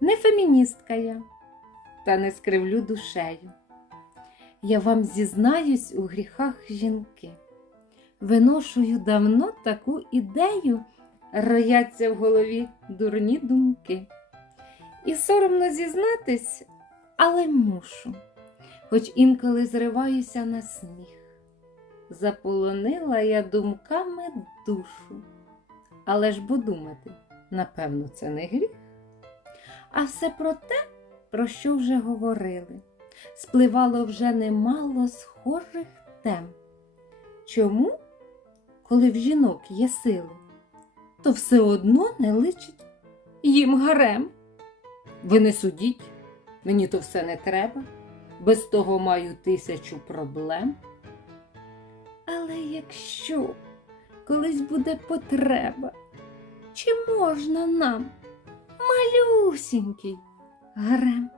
не феміністка я, та не скривлю душею. Я вам зізнаюсь у гріхах жінки. Виношую давно таку ідею, рояться в голові дурні думки. І соромно зізнатись, але мушу, хоч інколи зриваюся на сміх. Заполонила я думками душу, але ж бо думати, напевно, це не гріх. А все про те, про що вже говорили, спливало вже немало схожих тем. Чому, коли в жінок є сили, то все одно не личить їм гарем? Ви не судіть, мені то все не треба, без того маю тисячу проблем. Але якщо колись буде потреба, чи можна нам малюсінький гарем?